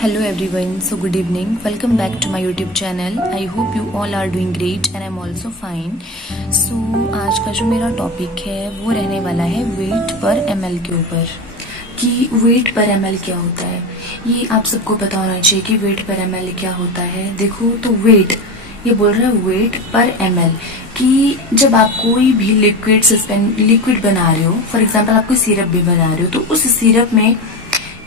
Hello everyone, so good evening. Welcome back to my YouTube channel. I hope you all are doing great and I'm also fine. So आज का जो मेरा topic है वो रहने वाला है वेट पर ml के ऊपर कि वेट पर ml क्या होता है। ये आप सबको पता होना चाहिए कि वेट पर ml क्या होता है। देखो तो वेट ये बोल रहा है वेट पर ml कि जब आप कोई भी लिक्विड बना रहे हो, फॉर एग्जाम्पल आप कोई सिरप भी बना रहे हो, तो उस सिरप में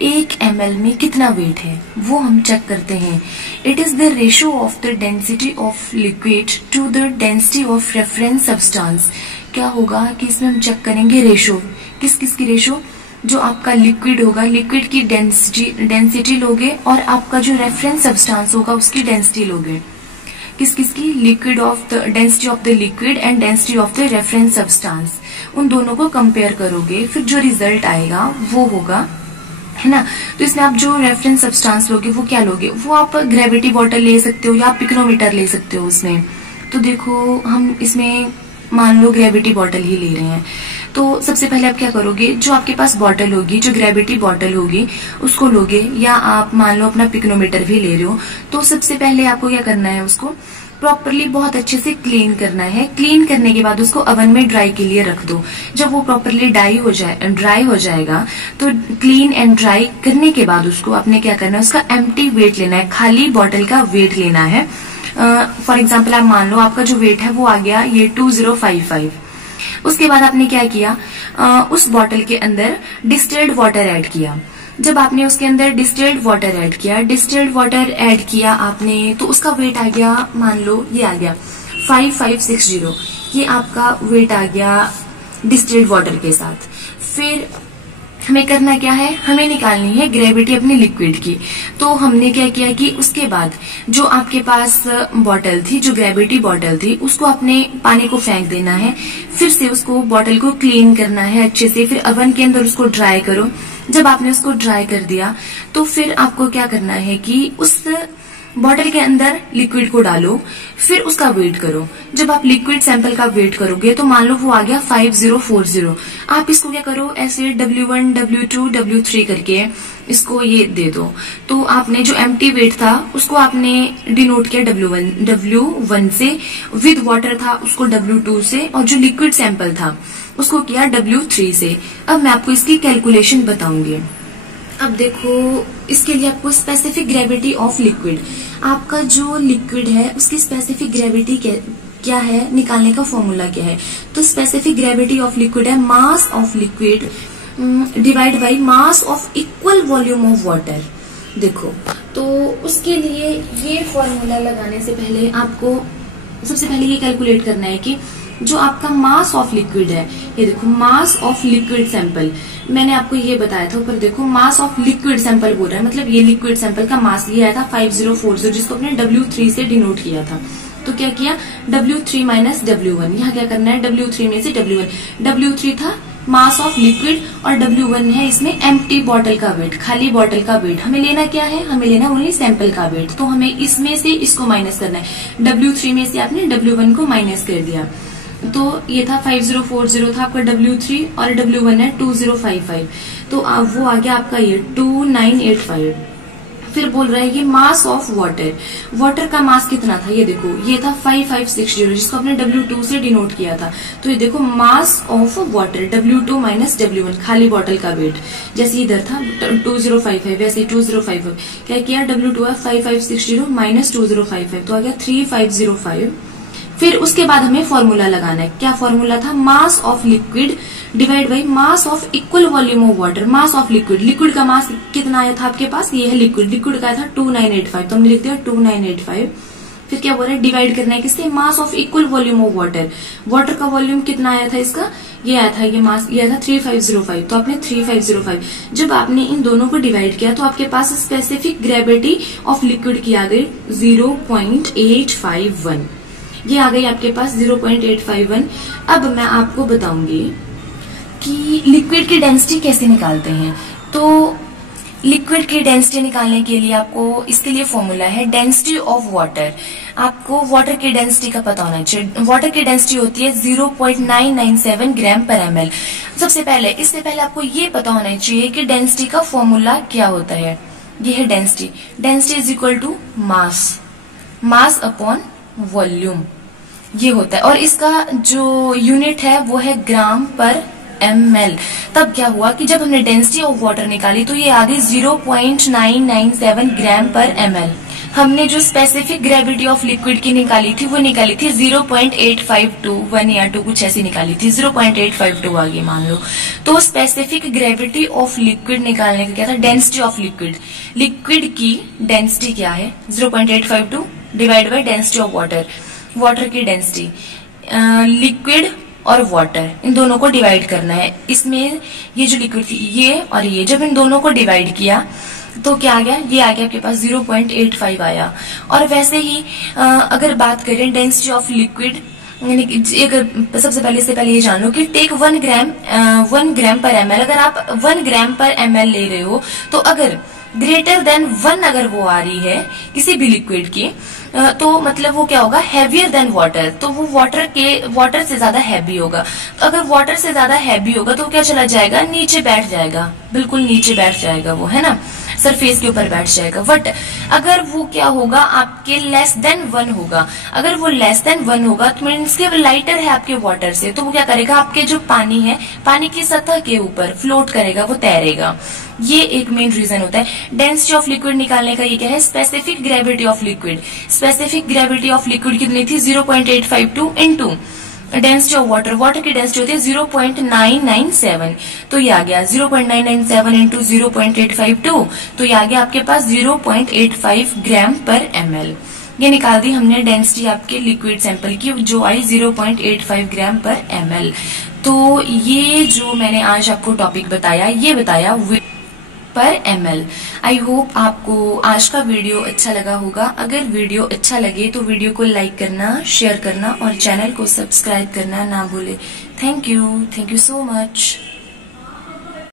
1 ml में कितना वेट है वो हम चेक करते हैं। It is the ratio of the density of liquid to the density of reference substance. क्या होगा कि इसमें हम चेक करेंगे रेशियो, किस किस की रेशियो, जो आपका लिक्विड होगा लिक्विड की डेंसिटी लोगे और आपका जो रेफरेंस सब्सटेंस होगा उसकी डेंसिटी लोगे। किस किस की, liquid of the density of the liquid and density of the reference substance, उन दोनों को कंपेयर करोगे, फिर जो रिजल्ट आएगा वो होगा, है ना। तो इसमें आप जो रेफरेंस सब्सटेंस लोगे वो क्या लोगे, वो आप ग्रेविटी बॉटल ले सकते हो या आप पिक्नोमीटर ले सकते हो उसमें। तो देखो हम इसमें मान लो ग्रेविटी बॉटल ही ले रहे हैं, तो सबसे पहले आप क्या करोगे, जो आपके पास बॉटल होगी, जो ग्रेविटी बॉटल होगी उसको लोगे, या आप मान लो अपना पिक्नोमीटर भी ले रहे हो। तो सबसे पहले आपको क्या करना है, उसको प्रॉपरली बहुत अच्छे से क्लीन करना है। क्लीन करने के बाद उसको ओवन में ड्राई के लिए रख दो। जब वो प्रॉपरली ड्राई हो जाएगा तो क्लीन एंड ड्राई करने के बाद उसको आपने क्या करना है, उसका एम्प्टी वेट लेना है, खाली बॉटल का वेट लेना है। फॉर एग्जाम्पल आप मान लो आपका जो वेट है वो आ गया ये 2055। उसके बाद आपने क्या किया, उस बॉटल के अंदर डिस्टिल्ड वाटर ऐड किया। जब आपने उसके अंदर डिस्टिल्ड वाटर ऐड किया आपने, तो उसका वेट आ गया, मान लो ये आ गया 5560। ये आपका वेट आ गया डिस्टिल्ड वाटर के साथ। फिर हमें करना क्या है, हमें निकालनी है ग्रेविटी अपने लिक्विड की। तो हमने क्या किया कि उसके बाद जो आपके पास बॉटल थी, जो ग्रेविटी बॉटल थी, उसको अपने पानी को फेंक देना है। फिर से उसको बॉटल को क्लीन करना है अच्छे से, फिर ओवन के अंदर उसको ड्राई करो। जब आपने उसको ड्राई कर दिया तो फिर आपको क्या करना है कि उस बॉटल के अंदर लिक्विड को डालो, फिर उसका वेट करो। जब आप लिक्विड सैंपल का वेट करोगे तो मान लो वो आ गया 5040। आप इसको क्या करो, ऐसे W1 W2 W3 करके इसको ये दे दो। तो आपने जो एम्प्टी वेट था उसको आपने डिनोट किया W1 से, विद वाटर था उसको W2 से, और जो लिक्विड सैंपल था उसको किया W3 से। अब मैं आपको इसकी कैलकुलेशन बताऊंगी। अब देखो इसके लिए आपको स्पेसिफिक ग्रेविटी ऑफ लिक्विड, आपका जो लिक्विड है उसकी स्पेसिफिक ग्रेविटी क्या है, निकालने का फॉर्मूला क्या है। तो स्पेसिफिक ग्रेविटी ऑफ लिक्विड है mass of liquid divide by mass of equal volume of water. देखो तो उसके लिए ये फॉर्मूला लगाने से पहले आपको सबसे पहले ये कैलकुलेट करना है कि जो आपका मास ऑफ लिक्विड है, ये देखो मास ऑफ लिक्विड सैंपल, मैंने आपको ये बताया था ऊपर, देखो मास ऑफ लिक्विड सैंपल बोल रहा है, मतलब ये लिक्विड सैंपल का मास ये आया था 5040, जिसको अपने W3 से डिनोट किया था। तो क्या किया, W3 माइनस W1, यहाँ क्या करना है, W3 में से W1 था मास ऑफ लिक्विड और W1 है इसमें एम्प्टी बॉटल का वेट, खाली बॉटल का वेट। हमें लेना क्या है, हमें लेना ओनली सैंपल का वेट। तो हमें इसमें से इसको माइनस करना है, W3 में से आपने W1 को माइनस कर दिया। तो ये था 5040 था आपका W3 और W1 है 2055। तो वो आ गया आपका ये 2985। फिर बोल रहा है ये मास ऑफ वाटर का मास कितना था, ये देखो ये था 5560, जिसको आपने W2 से डिनोट किया था। तो ये देखो mass of water W2 minus W1, खाली बॉटल का वेट, जैसे इधर था 2055 वैसे ही 2055 क्या किया, W2 है 5560 माइनस 2055, तो आ गया 3505। फिर उसके बाद हमें फॉर्मूला लगाना है, क्या फॉर्मूला था, mass of liquid divide by mass of equal volume of water. Mass of liquid का मास कितना आया था आपके पास, ये है लिक्विड का था 2985, तो हमने लिख दिया 2985। फिर क्या बोल रहे हैं, डिवाइड करना है किससे, mass of equal volume of water का वॉल्यूम कितना आया था इसका, ये आया था, ये मास ये आया था 3505, तो आपने 3505। जब आपने इन दोनों को डिवाइड किया तो आपके पास स्पेसिफिक ग्रेविटी ऑफ लिक्विड की आ गई 0.851, ये आ गई आपके पास 0.851। अब मैं आपको बताऊंगी कि लिक्विड की डेंसिटी कैसे निकालते हैं। तो लिक्विड की डेंसिटी निकालने के लिए आपको इसके लिए फॉर्मूला है डेंसिटी ऑफ वाटर। आपको वाटर की डेंसिटी का पता होना चाहिए। वाटर की डेंसिटी होती है 0.997 ग्राम पर ml। इससे पहले आपको ये पता होना चाहिए कि डेंसिटी का फॉर्मूला क्या होता है। ये है density. Density is equal to mass upon volume, ये होता है। और इसका जो यूनिट है वो है ग्राम पर ml। तब क्या हुआ कि जब हमने डेंसिटी ऑफ वाटर निकाली तो ये आ गई 0.997 ग्राम पर ml। हमने जो स्पेसिफिक ग्रेविटी ऑफ लिक्विड की निकाली थी वो निकाली थी 0.852, 1 या 2 कुछ ऐसी निकाली थी, 0.852 आ गई मान लो। तो स्पेसिफिक ग्रेविटी ऑफ लिक्विड निकालने का क्या था, डेंसिटी ऑफ लिक्विड। लिक्विड की डेंसिटी क्या है 0.852 divide by density of water. Water की डेंसिटी, लिक्विड और वाटर इन दोनों को डिवाइड करना है। इसमें ये जो लिक्विड थी ये और ये, जब इन दोनों को डिवाइड किया तो क्या आ गया, ये आ गया आपके पास 0.85 आया। और वैसे ही अगर बात करें डेंसिटी ऑफ लिक्विड, सबसे पहले ये जान लो कि टेक 1 ग्राम पर ml। अगर आप 1 ग्राम पर ml ले रहे हो तो अगर ग्रेटर देन 1 अगर वो आ रही है किसी भी लिक्विड की, तो मतलब वो क्या होगा, हैवियर देन वाटर। तो वो वाटर से ज्यादा हैवी होगा। तो अगर वाटर से ज्यादा हैवी होगा तो क्या चला जाएगा, नीचे बैठ जाएगा, बिल्कुल नीचे बैठ जाएगा वो, है ना, सरफेस के ऊपर बैठ जाएगा। बट अगर वो क्या होगा, आपके लेस देन 1 होगा। अगर वो लेस देन 1 होगा तो मीन्स के लाइटर है आपके वाटर से, तो वो क्या करेगा, आपके जो पानी है पानी की सतह के ऊपर फ्लोट करेगा, वो तैरेगा। ये एक मेन रीजन होता है डेंसिटी ऑफ लिक्विड निकालने का। ये क्या है, specific gravity of liquid. Specific gravity of liquid कितनी थी 0.852 into density of water. Water की डेंसिटी होती है 0.997, तो ये आ गया 0.997 इंटू 0.852, तो ये आ गया आपके पास 0.85 ग्राम पर ml। ये निकाल दी हमने डेंसिटी आपके लिक्विड सैंपल की, जो आई 0.85 ग्राम पर ml। तो ये जो मैंने आज आपको टॉपिक बताया, ये बताया पर ml। आई होप आपको आज का वीडियो अच्छा लगा होगा। अगर वीडियो अच्छा लगे तो वीडियो को लाइक करना, शेयर करना और चैनल को सब्सक्राइब करना ना भूले। Thank you so much.